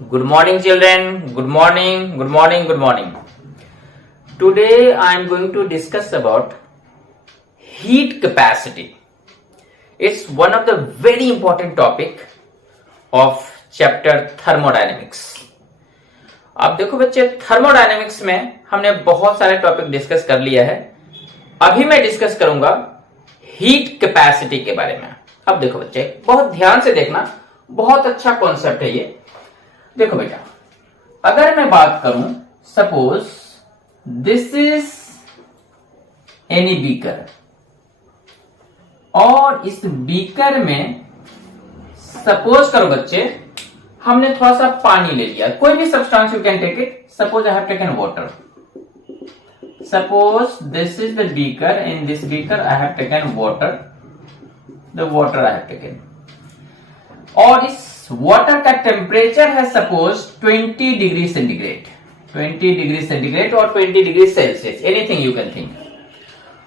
Good morning, children. Good morning, good morning, good morning. Today I am going to discuss about heat capacity. It's one of the very important topic of chapter thermodynamics. अब देखो बच्चे, thermodynamics में हमने बहुत सारे topic discuss कर लिया है. अभी मैं डिस्कस करूंगा हीट कैपेसिटी के बारे में. अब देखो बच्चे, बहुत ध्यान से देखना, बहुत अच्छा कॉन्सेप्ट है ये. देखो बेटा, अगर मैं बात करूं, suppose this is any beaker और इस बीकर में सपोज करो बच्चे, हमने थोड़ा सा पानी ले लिया. कोई भी substance you can take it. Suppose I have taken water. Suppose this is the beaker. In this beaker I have taken water. The water I have taken. और इस वाटर का टेम्परेचर है suppose 20 degree centigrade. 20 degree centigrade और 20 degree Celsius, anything you can think.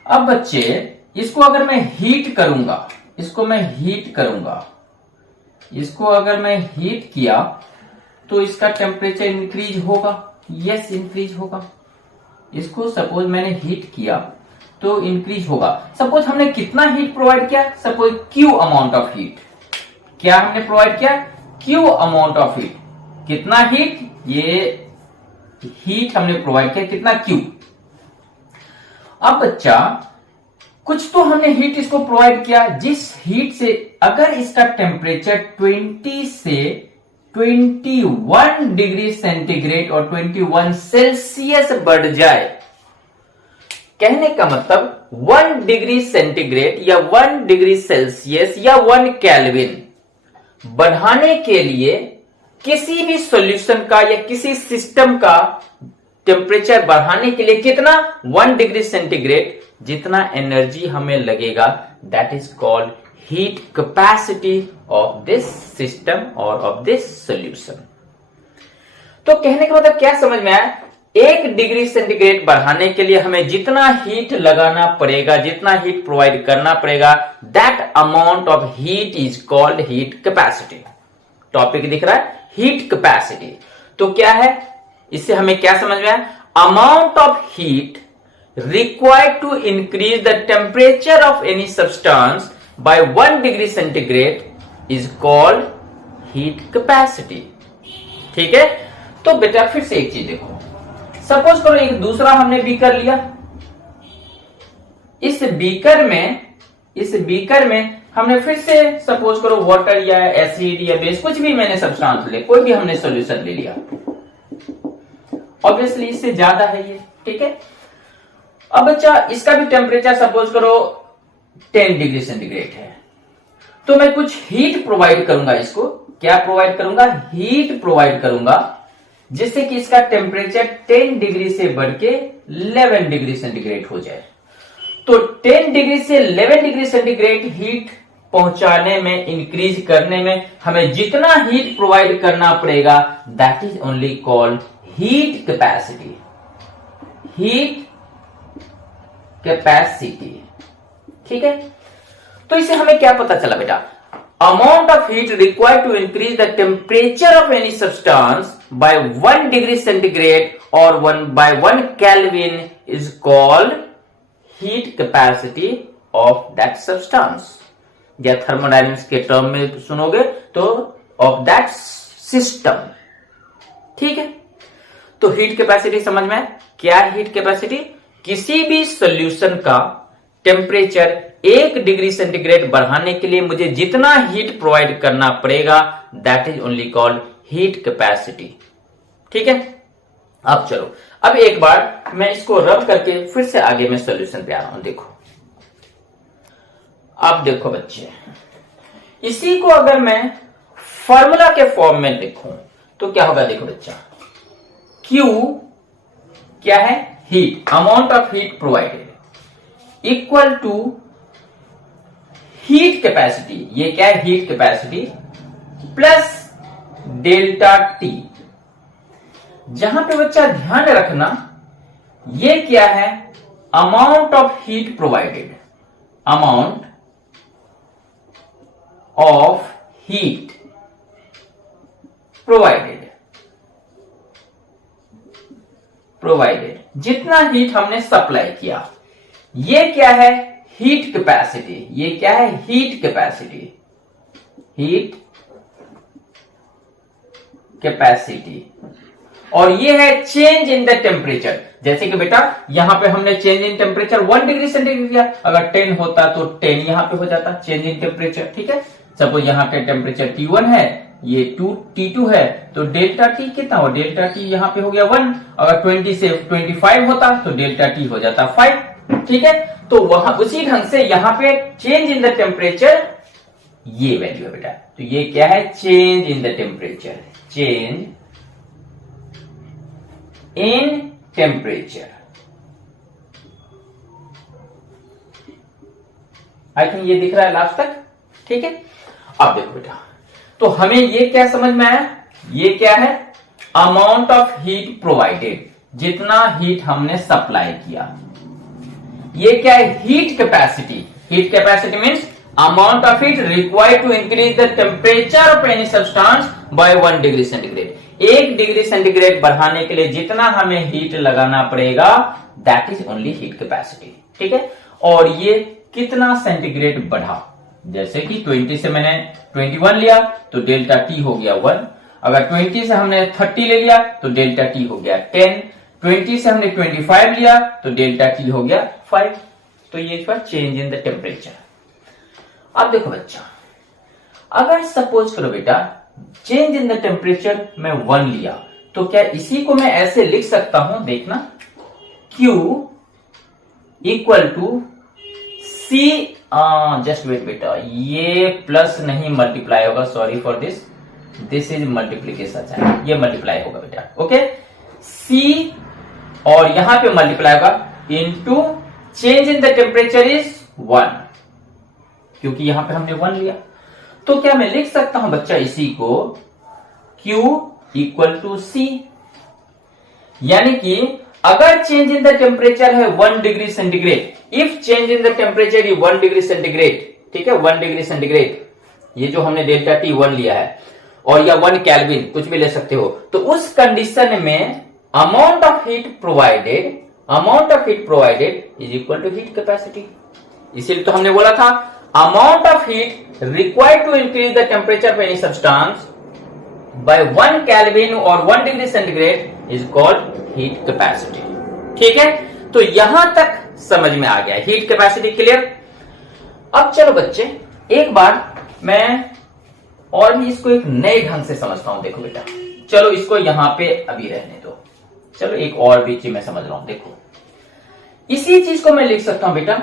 अब बच्चे, इसको अगर मैं हीट करूंगा, इसको अगर मैं हीट किया तो इसका टेम्परेचर इंक्रीज होगा. यस, इंक्रीज होगा. इसको सपोज मैंने हीट किया तो इंक्रीज होगा. सपोज हमने कितना हीट प्रोवाइड किया? Suppose Q amount of heat. क्या हमने प्रोवाइड किया? Q amount of heat. कितना हीट? ये हीट हमने प्रोवाइड किया, कितना? क्यू. अब बच्चा, कुछ तो हमने हीट इसको प्रोवाइड किया, जिस हीट से अगर इसका टेम्परेचर 20 से 21 डिग्री सेंटीग्रेड और 21 सेल्सियस बढ़ जाए. कहने का मतलब 1 डिग्री सेंटीग्रेड या 1 डिग्री सेल्सियस या 1 केल्विन बढ़ाने के लिए किसी भी सॉल्यूशन का या किसी सिस्टम का टेम्परेचर बढ़ाने के लिए कितना? 1 डिग्री सेंटीग्रेड जितना एनर्जी हमें लगेगा, that is called heat capacity of this system और ऑफ दिस सॉल्यूशन. तो कहने का मतलब क्या समझ में आया? 1 डिग्री सेंटीग्रेड बढ़ाने के लिए हमें जितना हीट लगाना पड़ेगा, जितना हीट प्रोवाइड करना पड़ेगा, that amount of heat is called heat capacity. Topic दिख रहा है, हीट कैपेसिटी. तो क्या है, इससे हमें क्या समझ में आया? Amount of heat required to increase the temperature of any substance by 1 degree centigrade is called heat capacity. ठीक है. तो बेटा फिर से एक चीज देखो. सपोज करो एक दूसरा हमने बीकर लिया. इस बीकर में हमने फिर से सपोज करो वाटर या एसिड या बेस, कुछ भी मैंने सब्सटेंस ले, कोई भी हमने सॉल्यूशन ले लिया. ऑब्वियसली इससे ज्यादा है ये. ठीक है. अब बच्चा, इसका भी टेम्परेचर सपोज करो 10 डिग्री सेंटीग्रेड है, तो मैं कुछ हीट प्रोवाइड करूंगा. इसको क्या प्रोवाइड करूंगा? हीट प्रोवाइड करूंगा, जिससे कि इसका टेम्परेचर 10 डिग्री से बढ़ के 11 डिग्री सेंटीग्रेड हो जाए. तो 10 डिग्री से 11 डिग्री सेंटीग्रेड हीट पहुंचाने में, इंक्रीज करने में हमें जितना हीट प्रोवाइड करना पड़ेगा, that is only called heat capacity. Heat capacity. ठीक है. तो इससे हमें क्या पता चला बेटा? Amount of heat required to increase the temperature of any substance by 1 degree centigrade और 1 kelvin is called heat capacity of that substance. या थर्मोडायनेमिक्स के टर्म में सुनोगे तो ऑफ दैट सिस्टम. ठीक है. तो हीट कैपेसिटी समझ में? क्या हीट कैपेसिटी? किसी भी सॉल्यूशन का टेम्परेचर 1 डिग्री सेंटीग्रेड बढ़ाने के लिए मुझे जितना हीट प्रोवाइड करना पड़ेगा, that is only called heat capacity. ठीक है. अब चलो, अब एक बार मैं इसको रब करके फिर से आगे मैं सॉल्यूशन पे आ रहा हूं. देखो, अब देखो बच्चे, इसी को अगर मैं फॉर्मूला के फॉर्म में लिखूं तो क्या होगा? देखो बच्चा, Q क्या है? Heat, amount of heat provided equal to heat capacity. ये क्या है? Heat capacity plus delta T. जहां पे बच्चा ध्यान रखना, ये क्या है? Amount of heat provided. Amount of heat provided. Provided, जितना हीट हमने सप्लाई किया, ये क्या है? Heat capacity. ये क्या है? Heat capacity. Heat capacity. और ये है चेंज इन द टेम्परेचर। जैसे कि बेटा यहां पे हमने change in temperature 1 degree centigrade किया, अगर 10 होता तो 10 यहां पे हो जाता चेंज इन टेम्परेचर। ठीक है, सपोज यहां पे टेम्परेचर T1 है, ये T2 है, तो डेल्टा टी कितना हो? डेल्टा टी यहां पे हो गया 1। अगर 20 से 25 होता तो डेल्टा टी हो जाता 5। ठीक है, तो वहां उसी ढंग से यहां पे चेंज इन द टेम्परेचर ये वैल्यू है बेटा। तो ये क्या है? Change in the temperature. Change in temperature. I think ये दिख रहा है लास्ट तक। ठीक है, अब देखो बेटा, तो हमें ये क्या समझ में आया? ये क्या है? अमाउंट ऑफ हीट प्रोवाइडेड, जितना हीट हमने सप्लाई किया। ये क्या है? Heat capacity. Heat capacity means amount of heat required to increase the temperature of any substance by 1 degree centigrade. 1 degree centigrade बढ़ाने के लिए जितना हमें हीट लगाना पड़ेगा, that is only heat capacity. ठीक है, और ये कितना सेंटीग्रेड बढ़ा? जैसे कि 20 से मैंने 21 लिया तो डेल्टा टी हो गया 1। अगर 20 से हमने 30 ले लिया तो डेल्टा टी हो गया 10। 20 से हमने 25 लिया तो डेल्टा टी हो गया 5। तो ये चेंज इन द टेम्परेचर। अब देखो बच्चा, अगर सपोज करो बेटा चेंज इन द टेम्परेचर में 1 लिया, तो क्या इसी को मैं ऐसे लिख सकता हूं? देखना, Q equal to C, just wait बेटा, ये प्लस नहीं मल्टीप्लाई होगा, sorry for this, this is multiplication है, ये मल्टीप्लाई होगा बेटा। ओके, C और यहां पे मल्टीप्लाई होगा into change in the temperature is 1, क्योंकि यहां पे हमने 1 लिया। तो क्या मैं लिख सकता हूं बच्चा इसी को Q इक्वल टू C, यानी कि अगर चेंज इन द टेम्परेचर है 1 degree centigrade, if change in the temperature is 1 degree centigrade, ठीक है, 1 डिग्री सेंटीग्रेड, ये जो हमने डेल्टा टी 1 लिया है, और या 1 केल्विन कुछ भी ले सकते हो, तो उस कंडीशन में amount of heat provided is equal to heat capacity. इसीलिए तो हमने बोला था amount of heat required to increase the temperature of any substance by 1 kelvin और 1 degree centigrade is called heat capacity. ठीक है, तो यहां तक समझ में आ गया, हीट कैपेसिटी क्लियर। अब चलो बच्चे, एक बार मैं और भी इसको एक नए ढंग से समझता हूं। देखो बेटा, चलो इसको यहां पे अभी रहने दो, चलो एक और भी चीज मैं समझ रहा हूं। देखो, इसी चीज को मैं लिख सकता हूं बेटा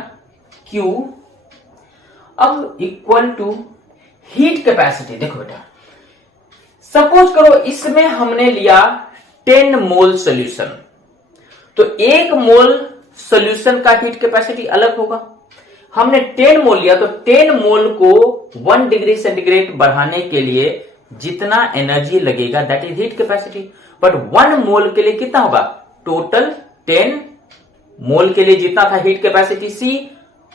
Q अब इक्वल टू हीट कैपेसिटी। देखो बेटा, सपोज करो इसमें हमने लिया 10 मोल सोल्यूशन, तो 1 मोल सोल्यूशन का हीट कैपेसिटी अलग होगा। हमने 10 मोल लिया तो 10 मोल को 1 डिग्री सेंटीग्रेड बढ़ाने के लिए जितना एनर्जी लगेगा that is heat capacity. But 1 मोल के लिए कितना होगा? टोटल 10 मोल के लिए जितना था heat capacity C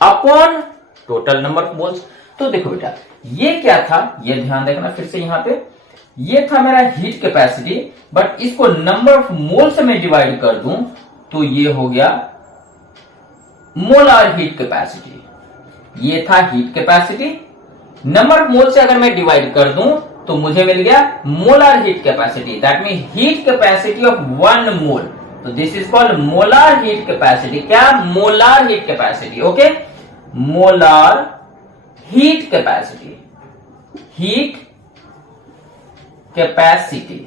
upon total number of moles. तो देखो बेटा, ये क्या था, ये ध्यान रखना फिर से, यहां पे ये था मेरा हीट कैपेसिटी, बट इसको नंबर ऑफ मोल से मैं डिवाइड कर दूं तो ये हो गया मोलार हीट कैपेसिटी। ये था heat capacity, number of mole से अगर मैं डिवाइड कर दूं तो मुझे मिल गया molar heat capacity, that mean heat capacity of 1 mole. तो this is called molar heat capacity. क्या? Molar heat capacity. Okay, molar heat capacity. Heat capacity,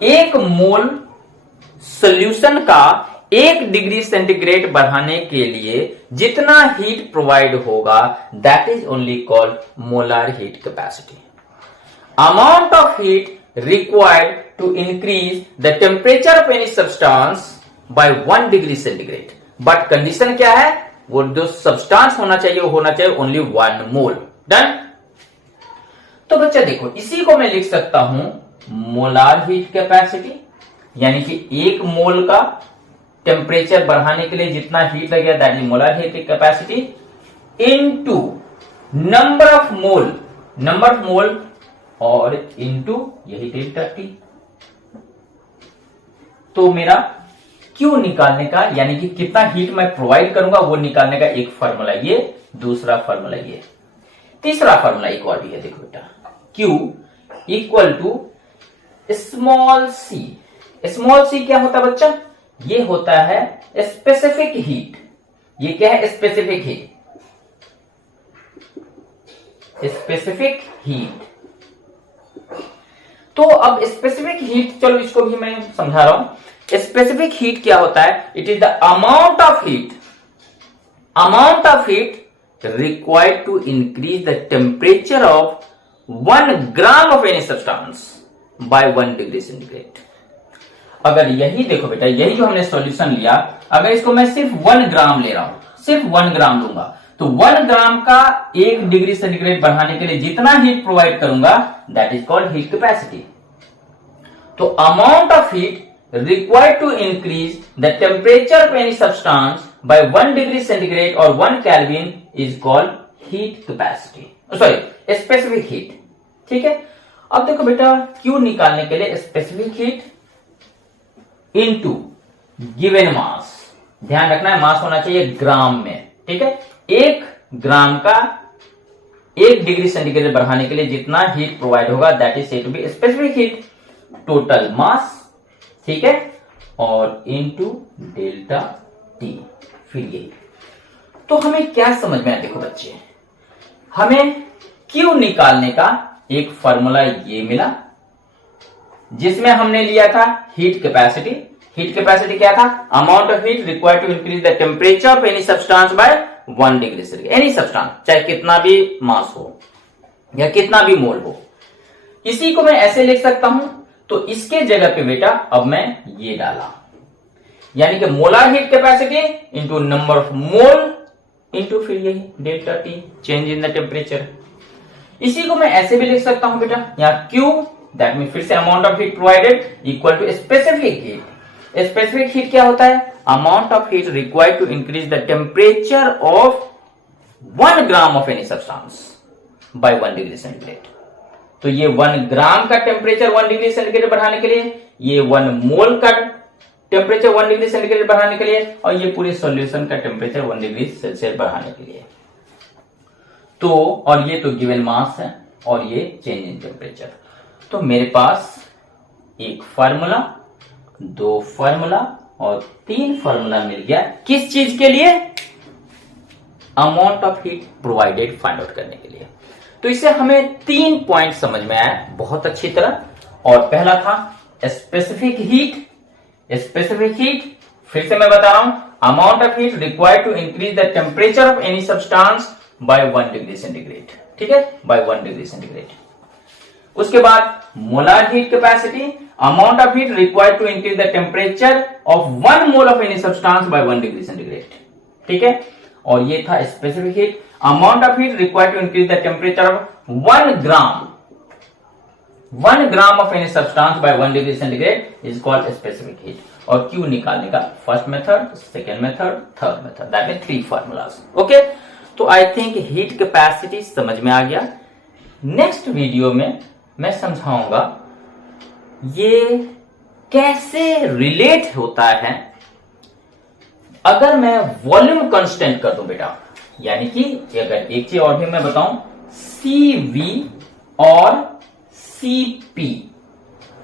1 mole solution का 1 डिग्री सेंटीग्रेड बढ़ाने के लिए जितना हीट प्रोवाइड होगा that is only called molar heat capacity. Amount of heat required to increase the temperature of any substance by 1 degree centigrade, but condition क्या है? वो जो सब्सटेंस होना चाहिए वो होना चाहिए ओनली 1 मोल। डन। तो बच्चा देखो, इसी को मैं लिख सकता हूं मोलार हीट कैपेसिटी, यानी कि 1 मोल का टेम्परेचर बढ़ाने के लिए जितना हीट लगेगा that is molar heat capacity, into number of mole और इनटू यही डेल्टा टी। तो मेरा क्यू निकालने का, यानी कि कितना हीट मैं प्रोवाइड करूंगा वो निकालने का एक फॉर्मूला ये, दूसरा फॉर्मूला ये, तीसरा फॉर्मूला एक और भी है। देखो बेटा, Q equal to small C. Small C क्या होता है बच्चा? ये होता है स्पेसिफिक हीट। ये क्या है? Specific heat. Specific heat. तो अब स्पेसिफिक हीट, चलो इसको भी मैं समझा रहा हूं। स्पेसिफिक हीट क्या होता है? It is the amount of heat required to increase the temperature of 1 gram of any substance by 1 degree centigrade. अगर यही देखो बेटा, यही जो हमने सॉल्यूशन लिया, अगर इसको मैं सिर्फ 1 ग्राम ले रहा हूं, सिर्फ 1 ग्राम लूंगा, तो 1 ग्राम का 1 डिग्री सेंटीग्रेड बढ़ाने के लिए जितना हीट प्रोवाइड करूंगा, that is called heat capacity. तो amount of heat required to increase the temperature of any substance by 1 degree centigrade और 1 kelvin is called heat capacity, sorry specific heat. ठीक है। अब देखो बेटा, क्यू निकालने के लिए specific heat into given mass, ध्यान रखना है मास होना चाहिए ग्राम में। ठीक है। 1 ग्राम का 1 डिग्री सेंटीग्रेड बढ़ाने के लिए जितना हीट प्रोवाइड होगा, that is said to be specific heat, total mass. ठीक है। और इनटू डेल्टा टी, फिर ये। तो हमें क्या समझ में आया? देखो बच्चे, हमें क्यू निकालने का एक फॉर्मूला ये मिला, जिसमें हमने लिया था हीट कैपेसिटी। हीट कैपेसिटी क्या था? Amount of heat required to increase the temperature of any substance by 1 degree centigrade. Any substance, चाहे कितना भी मास हो या कितना भी मोल हो। इसी को मैं ऐसे लिख सकता हूं, तो इसके जगह पे बेटा अब मैं ये डाला, यानी कि molar heat capacity into number of mole into फिर यही delta T, change in the temperature. इसी को मैं ऐसे भी लिख सकता हूं बेटा, यहां क्यू, दैट मीन फिर से amount of heat provided equal to specific heat. Specific heat क्या होता है? Amount of heat required to increase the temperature of 1 gram of any substance by 1 degree centigrade. तो ये 1 ग्राम का टेम्परेचर 1 डिग्री सेंटीग्रेड बढ़ाने के लिए, ये 1 मोल का टेम्परेचर 1 डिग्री सेंटीग्रेड बढ़ाने के लिए, और ये पूरे सॉल्यूशन का टेम्परेचर 1 डिग्री सेल्सियस बढ़ाने के लिए। तो और ये तो गिवन मास है, और ये चेंज इन टेम्परेचर। तो मेरे पास एक फार्मूला, 2 फार्मूला और 3 फार्मूला मिल गया। किस चीज के लिए? Amount of heat provided find out करने के लिए। तो इससे हमें 3 पॉइंट समझ में आया बहुत अच्छी तरह। और पहला था स्पेसिफिक हीट। स्पेसिफिक हीट फिर से मैं बता रहा हूं, amount of heat required to increase the temperature of any substance by 1 degree centigrade. ठीक है, बाय 1 डिग्री सेंटीग्रेड। उसके बाद molar heat capacity, amount of heat required to increase the temperature of 1 mole of any substance by 1 degree centigrade. ठीक है। और ये था specific heat, amount of heat required to increase the temperature of 1 gram of any substance by 1 degree centigrade is called specific heat. और Q निकालने का first method, second method, third method, that mean 3 formulas. Okay. तो I think heat capacity समझ में आ गया। Next video में मैं समझाऊंगा ये कैसे रिलेट होता है अगर मैं वॉल्यूम कांस्टेंट कर दूं बेटा, यानी कि अगर एक चीज और भी मैं बताऊं, CV और CP,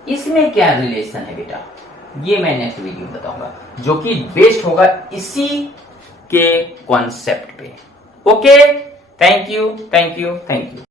इसमें क्या रिलेशन है बेटा, ये मैं नेक्स्ट वीडियो में बताऊंगा, जो कि बेस्ड होगा इसी के कॉन्सेप्ट पे। Okay, thank you, thank you, thank you.